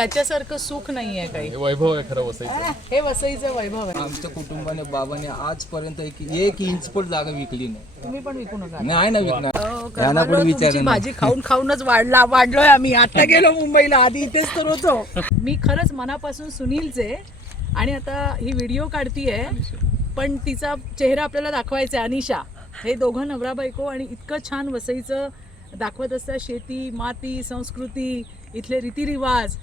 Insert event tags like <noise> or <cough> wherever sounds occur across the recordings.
याच्यासारखं सुख नाहीये काही. हे वैभव आहे खरं वसईचं. हे वसईचं वैभव आहे. आमच्या कुटुंबाने बाबाने आजपर्यंत एक एक इंच पण जागा विकली नाही. तुम्ही पण विकू नका. नाही ना विकणार. अहो, यांना पण करवालो विचारा तुमची ना. भाजी खाऊन खाऊनच वाढला वाढलोय आम्ही. आता गेलो मुंबईला आधी इथेच तर होतो. मी खरंच मनापासून सुनीलचे आणि आता ही व्हिडिओ काढतीये पण तिचा चेहरा आपल्याला दाखवायचा आहे अनिशा. हे दोघं नवरा बायको आणि इतकं छान वसईचं दाखवत असतात. शेती माती संस्कृती इथले रीतिरिवाज.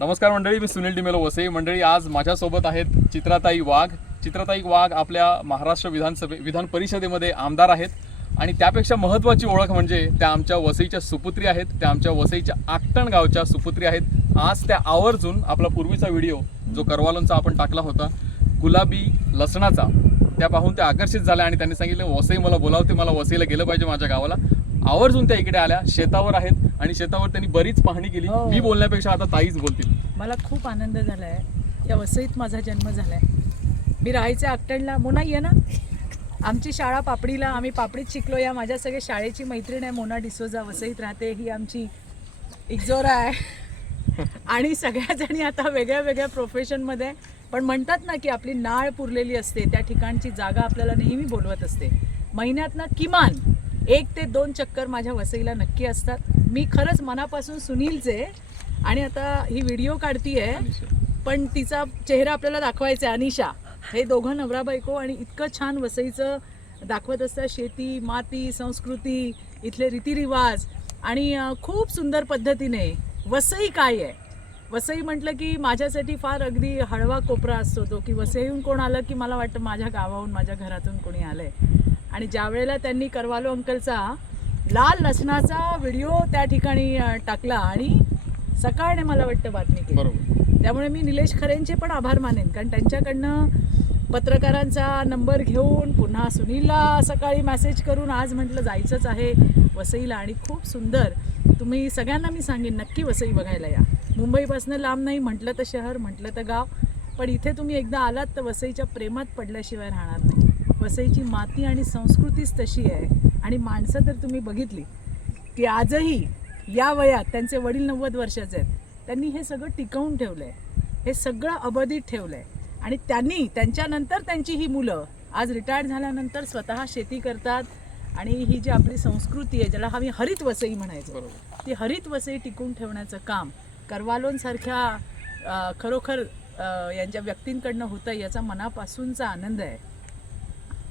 नमस्कार मंडळी मी सुनील डिमेलो वसई. मंडळी आज माझ्यासोबत आहेत चित्राताई वाघ. चित्राताई वाघ आपल्या महाराष्ट्र विधानसभे विधान परिषदेमध्ये आमदार आहेत. आणि त्यापेक्षा महत्त्वाची ओळख म्हणजे त्या आमच्या वसईच्या सुपुत्री आहेत. त्या आमच्या वसईच्या आकटण गावच्या सुपुत्री आहेत. आज त्या आवर्जून आपला पूर्वीचा व्हिडिओ जो करवालोंचा आपण टाकला होता गुलाबी लसणाचा त्या पाहून त्या आकर्षित झाल्या आणि त्यांनी सांगितलं वसई मला बोलावते मला वसईला गेलं पाहिजे माझ्या गावाला. आवर्जून त्या इकडे आल्या शेतावर आहेत आणि शेतावर त्यांनी बरीच पाहणी केली. हो. मी बोलण्यापेक्षा आता ताईच बोलतील. मला खूप आनंद झाला आहे या वसईत माझा जन्म झाला आहे मी राहायचे अकटणला मोना ये ना. आमची शाळा पापडीला आम्ही पापडीत शिकलो. या माझ्या सगळ्या शाळेची मैत्रीण आहे मोना डिसोजा वसईत राहते ही आमची इकजोरा आहे. आणि सगळ्या जणी आता वेगळ्या वेगळ्या प्रोफेशनमध्ये आहे. पण म्हणतात ना की आपली नाळ पुरलेली असते. त्या ठिकाणची जागा आपल्याला नेहमी बोलवत असते. महिन्यातनं किमान एक ते दोन चक्कर माझ्या वसईला नक्की असतात. मी खरंच मनापासून सुनीलचे आणि आता ही व्हिडिओ काढतीये पण तिचा चेहरा आपल्याला दाखवायचा आहे अनिशा. हे दोघं नवरा बायको आणि इतकं छान वसईचं दाखवत असतात शेती माती संस्कृती इथले रीतिरिवाज. आणि खूप सुंदर पद्धतीने वसई काय आहे? वसई म्हटलं की माझ्यासाठी फार अगदी हळवा कोपरा असतो तो की वसईहून कोण आलं की मला वाटतं माझ्या गावाहून माझ्या घरातून कोणी आलंय. आणि ज्या वेळेला त्यांनी करवालो अंकलचा लाल लसणाचा व्हिडिओ त्या ठिकाणी टाकला आणि सकाळने मला वाटतं बातमी केली. बरोबर. त्यामुळे मी निलेश खरेंचे पण आभार मानेन कारण त्यांच्याकडनं पत्रकारांचा नंबर घेऊन पुन्हा सुनीलला सकाळी मेसेज करून आज म्हटलं जायचंच आहे वसईला आणि खूप सुंदर. तुम्ही सगळ्यांना मी सांगेन नक्की वसई बघायला या. मुंबईपासून लांब नाही म्हटलं तर शहर म्हटलं तर गाव. पण इथे तुम्ही एकदा आलात तर वसईच्या प्रेमात पडल्याशिवाय राहणार वसईची माती आणि संस्कृतीच तशी आहे. आणि माणसं तर तुम्ही बघितली की आजही या वयात त्यांचे वडील नव्वद वर्षाचे आहेत. त्यांनी हे सगळं टिकवून ठेवलं आहे हे सगळं अबाधित ठेवलं आहे आणि त्यांनी त्यांच्यानंतर त्यांची ही मुलं आज रिटायर्ड झाल्यानंतर स्वतः शेती करतात. आणि ही जी आपली संस्कृती आहे ज्याला आम्ही हरित वसई म्हणायचं बरोबर. ती हरित वसई टिकून ठेवण्याचं काम करवालोंसारख्या खरोखर यांच्या व्यक्तींकडनं होतं याचा मनापासूनचा आनंद आहे.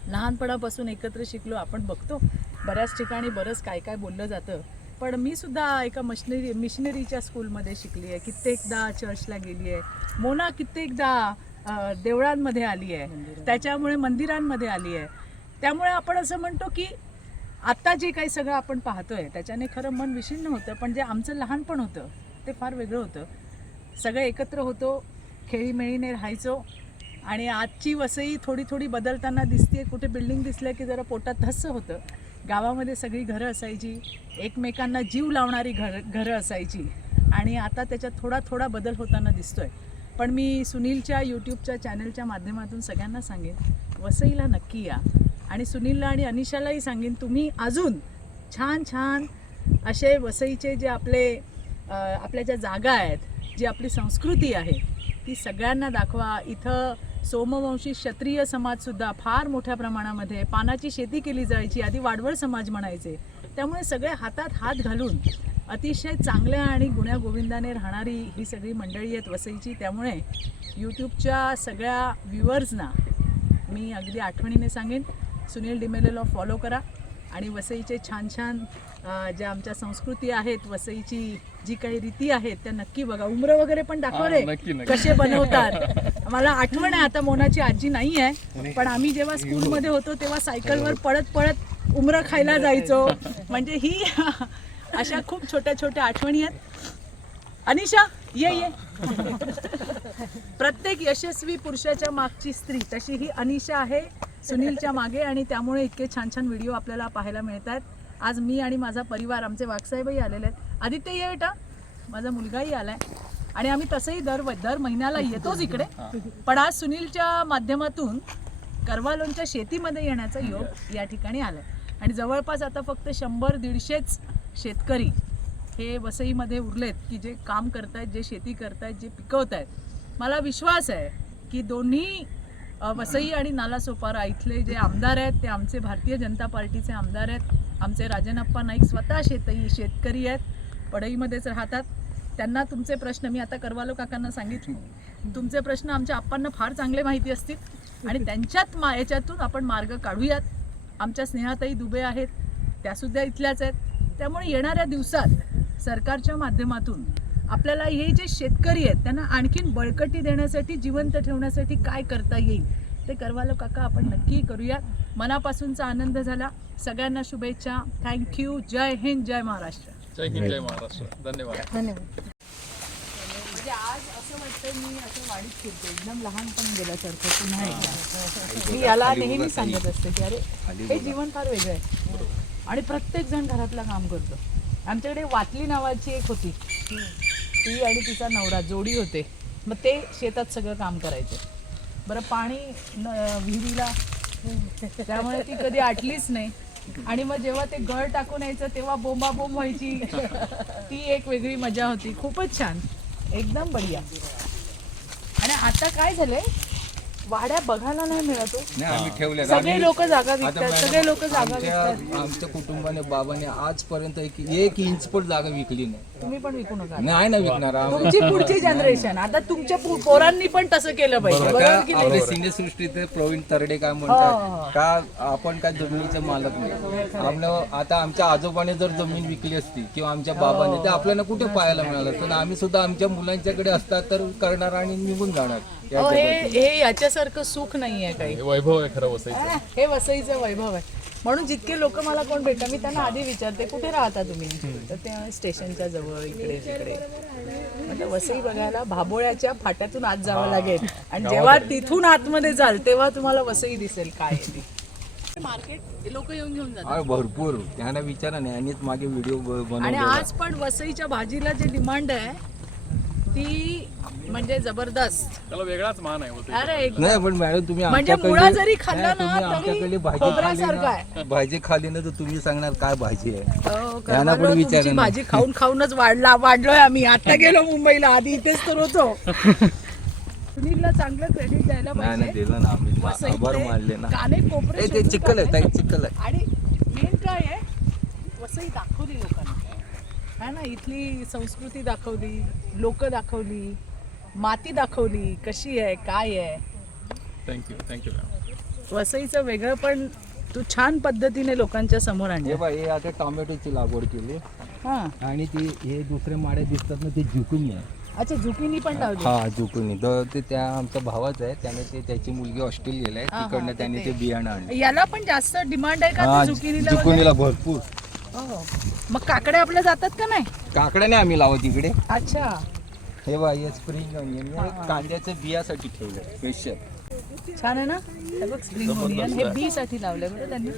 लहानपणापासून एकत्र शिकलो आपण बघतो. बऱ्याच ठिकाणी बरंच काय काय बोललं जातं. पण मी सुद्धा एका मशनरी मिशनरीच्या स्कूलमध्ये शिकली आहे कित्येकदा चर्चला गेली आहे मोना कित्येकदा देवळांमध्ये आली आहे त्याच्यामुळे मंदिरांमध्ये आली आहे त्यामुळे आपण असं म्हणतो की आत्ता जे काही सगळं आपण पाहतोय त्याच्याने खरं मन विषण्ण होतं. पण जे आमचं लहानपण होतं ते फार वेगळं होतं. सगळे एकत्र होतो खेळीमेळीने राहायचो. आणि आजची वसई थोडी थोडी बदलताना दिसते कुठे बिल्डिंग दिसल्या की जरा पोटात धस्स होतं. गावामध्ये सगळी घरं असायची. एकमेकांना जीव लावणारी घर घरं असायची. आणि आता त्याच्यात थोडा थोडा बदल होताना दिसतोय. पण मी सुनीलच्या यूट्यूबच्या चॅनलच्या माध्यमातून सगळ्यांना सांगेन वसईला नक्की या. आणि सुनीलला आणि अनिशालाही सांगेन तुम्ही अजून छान छान असे वसईचे जे आपले आपल्या ज्या जागा आहेत जी आपली संस्कृती आहे ती सगळ्यांना दाखवा. इथं सोमवंशी क्षत्रिय समाजसुद्धा फार मोठ्या प्रमाणामध्ये पानाची शेती केली जायची आधी वाडवळ समाज म्हणायचे. त्यामुळे सगळे हातात हात घालून अतिशय चांगल्या आणि गुण्यागोविंदाने राहणारी ही सगळी मंडळी आहेत वसईची. त्यामुळे यूट्यूबच्या सगळ्या व्ह्युअर्सना मी अगदी आठवणीने सांगेन. सुनील डिमेलेला फॉलो करा. आणि वसईचे छान छान ज्या आमच्या संस्कृती आहेत वसईची जी काही रीती आहेत त्या नक्की बघा. उमरं वगैरे पण दाखव रे नक्की, नक्की. कसे बनवतात. मला आठवण आहे आता मोनाची आजी नाही आहे पण आम्ही जेव्हा स्कूलमध्ये होतो तेव्हा सायकलवर पळत पळत उमरं खायला जायचो. म्हणजे ही <laughs> अशा खूप छोट्या छोट्या आठवणी आहेत. अनिशा ये ये. प्रत्येक यशस्वी पुरुषाच्या मागची स्त्री तशी ही अनिशा आहे. सुनीलच्या मागे आणि त्यामुळे इतके छान छान व्हिडिओ आपल्याला पाहायला मिळतात आज मी आणि माझा परिवार आमचे वाघसाहेबही आलेले आहेत. आदित्य ये बेटा. माझा मुलगाही आलाय. आणि आम्ही तसंही दर दर महिन्याला येतोच इकडे. पण आज सुनीलच्या माध्यमातून करवालोंच्या शेतीमध्ये येण्याचा योग या ठिकाणी आलाय. आणि जवळपास आता फक्त शंभर दीडशेच शेतकरी हे वसईमध्ये उरलेत की जे काम करतायत जे शेती करतायत जे पिकवत आहेत मला विश्वास आहे की दोन्ही वसई आणि नालासोपारा इथले जे आमदार आहेत ते आमचे भारतीय जनता पार्टीचे आमदार आहेत. आमचे राजनप्पा नाईक स्वतः शेतई शेतकरी आहेत पडईमध्येच राहतात. त्यांना तुमचे प्रश्न मी आता करवालो काकांना सांगितले. तुमचे प्रश्न आमच्या आप्पांना फार चांगले माहिती असतील. आणि त्यांच्यात मा याच्यातून आपण मार्ग काढूयात. आमच्या स्नेहाताई दुबे आहेत त्यासुद्धा इथल्याच आहेत. त्यामुळे येणाऱ्या दिवसात सरकारच्या माध्यमातून आपल्याला हे जे शेतकरी आहेत त्यांना आणखीन बळकटी देण्यासाठी जिवंत ठेवण्यासाठी काय करता येईल ते करवालो काका आपण नक्की करूयात मनापासूनचा आनंद झाला. सगळ्यांना शुभेच्छा. थँक्यू जय हिंद जय महाराष्ट्र. जय हिंद जय महाराष्ट्र. धन्यवाद. म्हणजे आज असं वाटतं मी असं वाढीत फिरते. एकदम लहानपण गेल्यासारखं पुन्हा एकदा मी याला नेहमी सांगत असते की अरे हे जीवन फार वेगळं आहे. आणि प्रत्येक जण घरातलं काम करतो. आमच्याकडे वातली नावाची एक होती. ती आणि तिचा नवरा जोडी होते. मग ते शेतात सगळं काम करायचे. बरं पाणी न- विहिरीला त्यामुळे ती कधी आटलीच नाही. आणि मग जेव्हा ते गळ टाकून यायचं तेव्हा बोंबाबोंब व्हायची. ती एक वेगळी मजा होती. खूपच छान. एकदम बढिया. आणि आता काय झालंय? वाड्या बघायला नाही मिळत हो. नाही आम्ही ठेवल्या सगळे लोक जागा विकतात सगळे लोक जागा आमच्या विकतात. आमच्या कुटुंबाने बाबाने आजपर्यंत एक एक इंच पण जागा विकली नाही. तुम्ही पण विकू नका. नाही ना विकणार आम्ही- तुमची पुढची जनरेशन आता तुमच्या पो- पोरांनी पण तसं केलं पाहिजे. बरोबर. की नाही? आपले सिनेसृष्टीत प्रवीण तरडे काय म्हणतात का आपण काय जमिनीचे मालक नाही? आपलं आता आमच्या आजोबाने जर जमीन विकली असती किंवा आमच्या बाबाने ते आपल्याला कुठे पाहायला मिळालं? तर आम्ही सुद्धा आमच्या मुलांच्याकडे असतात तर करणार आणि निघून जाणार या अहो, हे. हे याच्यासारखं सुख नाहीये काही. हे वैभव आहे खरं वसईचं. आ, हे वसईचं वैभव आहे. म्हणून जितके लोक मला कोण भेटतात मी त्यांना आधी विचारते कुठे राहता तुम्ही? तर ते स्टेशनच्या जवळ इकडे तिकडे. म्हटलं वसई बघायला भाबोळ्याच्या फाट्यातून आत जावं लागेल. आणि जेव्हा तिथून आतमध्ये जाल तेव्हा तुम्हाला वसई दिसेल काय आहे ती. मार्केट लोक येऊन घेऊन जातात. हा, भरपूर. त्यांना विचारा नाही यांनीच मागे व्हिडिओ आणि बनवले आज पण वसईच्या भाजीला जे डिमांड आहे ती म्हणजे जबरदस्त. त्याला वेगळाच मान आहे अरे एक- नाही पण मॅडम तुम्ही म्हणजे आमच्याकडे- मुळा जरी खाल्ला नाही, ना तुम्ही तरी आमच्याकडे भाजी खोबऱ्यासारखं ना. आहे. भाजी खाल्ली ना तर तुम्ही सांगणार काय भाजी आहे. तुमची. भाजी खाऊन खाऊनच वाढला वाढलोय आम्ही. आता गेलो मुंबईला आधी इथेच तर होतो. सुनीलला चांगलं क्रेडिट द्यायला नाही नाही पाहिजे. दिलं ना आम्ही. वसईतले आभार मानले ना. काने कोपरे ए, ते शोधून चिखल आहे काढले. ताई चिखल आहे. आणि मेन काय आहे वसई दाखवली लोकांना. है ना इथली संस्कृती दाखवली लोक दाखवली माती दाखवली कशी आहे काय आहे? थँक्यू थँक्यू मॅम वसईचं वेगळं पण तू छान पद्धतीने लोकांच्या समोर हे आणलं हे आता टोमॅटोची लागवड केली. हा. आणि ती हे दुसरे माडे दिसतात ना ते झुकुनी आहे. अच्छा झुकिनी पण लावली. हा झुकुनी तर ते त्या आमच्या भावाचं आहे त्याने ते त्याची मुलगी ऑस्ट्रेलियाला आहे तिकडनं ते- त्याने ते. बियाणं आणलं. याला पण जास्त डिमांड आहे का हा? झुकुनीला भरपूर. हो. मग काकडे आपल्या जातात का नाही? काकडा नाही आम्ही लावत इकडे. अच्छा. हे हे स्प्रिंग ऑनियन हे कांद्याच्या बियासाठी ठेवलं स्पेशल छान आहे ना? हे बघ स्प्रिंग ओनियन हे बी साठी लावलंय बरं त्यांनी.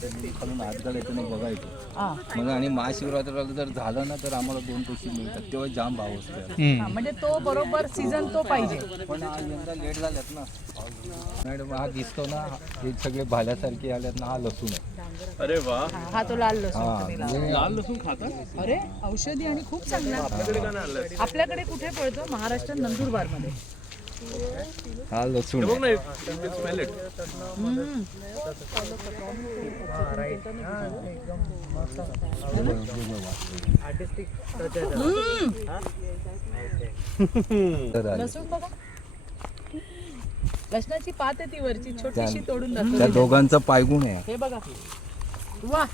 खालून हात घालायचं नाही बघायचं. हा. मग आणि महाशिवरात्रीला जर झालं ना तर आम्हाला दोन पैसे मिळतात. तेव्हा जाम भाव असतो हा, म्हणजे तो बरोबर सीझन तो पाहिजे. पण आज यंदा लेट झाल्यात ना. मॅडम हा दिसतो ना हे सगळे भाल्यासारखे आल्यात ना हा लसूण आहे. अरे वा. हा, हा तो लाल लसूण हा तुम्ही लावा. म्हणजे लाल लसूण खाता अरे औषधी आणि खूप चांगला. आपल्याकडे कुठे पळतो? महाराष्ट्र नंदुरबारमध्ये हा लसूण आहे. हम्म. हम्म. तर आले. लसूण बघा लसणाची पात आहे ती वरची छोटीशी तोडून त्या दाखवली दोघांचा पायगुण आहे हे बघा वा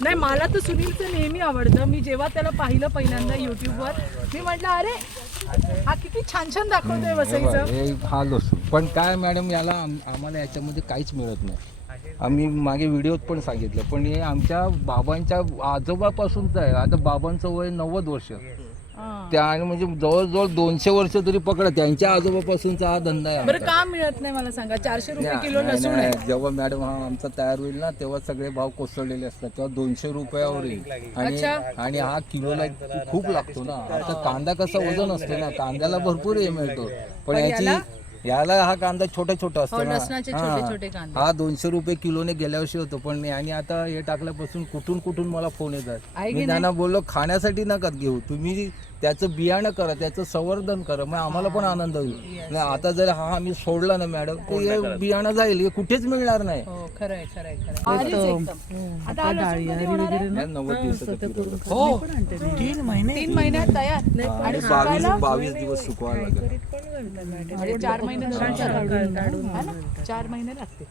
नाही मला तर सुनीलचं नेहमी आवडतं मी जेव्हा त्याला पाहिलं पहिल्यांदा युट्यूबवर मी म्हटलं अरे हा किती छान छान दाखवतोय हे वसईचं हे हा लसूण पण काय मॅडम याला आम- आम्हाला याच्यामध्ये काहीच मिळत नाही. आम्ही मागे व्हिडिओत पण सांगितलं पण हे आमच्या बाबांच्या आजोबापासूनच आहे. आता बाबांचं वय नव्वद वर्ष. त्या आणि म्हणजे जवळजवळ दोनशे वर्ष तरी पकडा. त्यांच्या आजोबापासूनचा हा धंदा आहे बरं आमचा. का मिळत नाही मला सांगा? चारशे रुपये किलो नाही, लसूण नाही, आहे. जेव्हा मॅडम हा आमचा तयार होईल ना तेव्हा सगळे भाव कोसळलेले असतात. तेव्हा दोनशे रुपयावर येईल. आणि अच्छा. आणि हा किलोला खूप लागतो ना. आता कांदा कसा वजन असते ना कांद्याला भरपूर हे मिळतो. पण याची याला? हा कांदा छोटा छोटा हो असतो ना. लसणाचे हा. छोटे कांदे. हा दोनशे रुपये किलोने गेल्या वर्षी होतो. पण आणि आता हे टाकल्यापासून कुठून कुठून मला फोन येतात. आहे की मी त्यांना बोललो खाण्यासाठी नका घेऊ. तुम्ही त्याचं बियाणं करा त्याचं संवर्धन करा मग आम्हाला पण आनंद होईल. नाही, आता जर हा आम्ही सोडला ना मॅडम तर हे बियाणं जाईल हे कुठेच मिळणार नाही. हो खरंय खरंय खरंय. हा नव्वद. हो तीन महिने तीन महिन्यात तयार. आणि बावीस बावीस दिवस सुकवायला लागेल. म्हणजे चार महिने? चार महिने लागते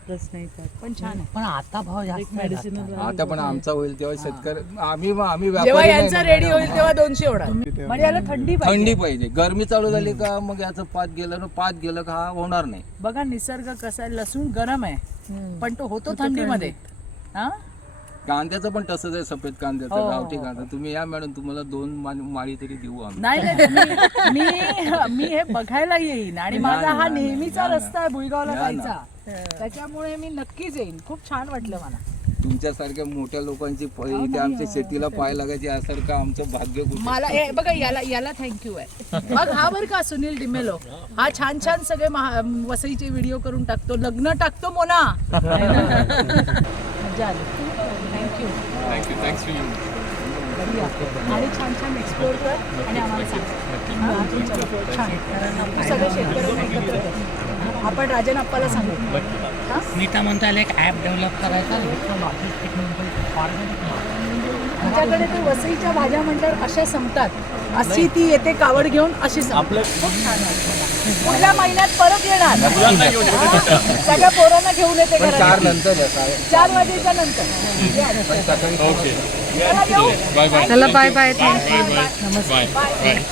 पण छान आहे. पण आता भाव जास्त लागतात. आता. पण आमचा होईल तेव्हा शेतकरी आम्ही आम्ही जेव्हा व्यापारी. रेडी होईल तेव्हा दोनशे होणार याला थंडी पाहिजे. थंडी पाहिजे. गरमी चालू झाली का मग याचं पात गेलं ना पात गेलं का हा होणार नाही. बघा निसर्ग कसा आहे लसूण गरम आहे. पण तो होतो थंडीमध्ये. हा? कांद्याचं पण तसंच आहे सफेद कांद्याचं हो, गावठी कांदा. तुम्ही या मॅडम तुम्हाला दोन मा- माळी तरी देऊ आम्ही. नाही नाही मी मी- मी हे बघायला येईन आणि माझा हा नेहमीचा रस्ता आहे भुईगावला. जायचा. त्याच्यामुळे मी नक्कीच येईन. खूप छान वाटलं मला. तुमच्यासारख्या मोठ्या लोकांची प- इथे आमच्या शेतीला पाय लागायचे यासारखं आमचं भाग्य कुठे? मला हे बघा याला याला थँक्यू आहे. मग हा बरं का सुनील डिमेलो. हा छान छान सगळे महा- वसईचे व्हिडिओ करून टाकतो. लग्न टाकतो मोना. मजा आली. Thank you thank you thanks to you आणि छान छान एक्सप्लोर कर आणि आम्हाला सांग. हा, चलो, छान. तू सगळे शेतकऱ्यांना एकत्र कर. आपण राजन अप्पाला सांगू हा? नीता म्हणता एक ॲप डेव्हलप करायचा ऑर्गॅनिक आमच्याकडे ते वसईच्या भाज्या म्हटल्यावर अशा संपतात अशी ती येते कावड घेऊन अशी संपते. खूप छान. पुढल्या महिन्यात परत येणार हा. सगळ्या पोरांना घेऊन येते चार घरात नंतर आहे, चार वाजेच्या नंतर या. सकाळी ओके चला, येऊ. बाय बाय चला bye bye bye, bye. Bye bye.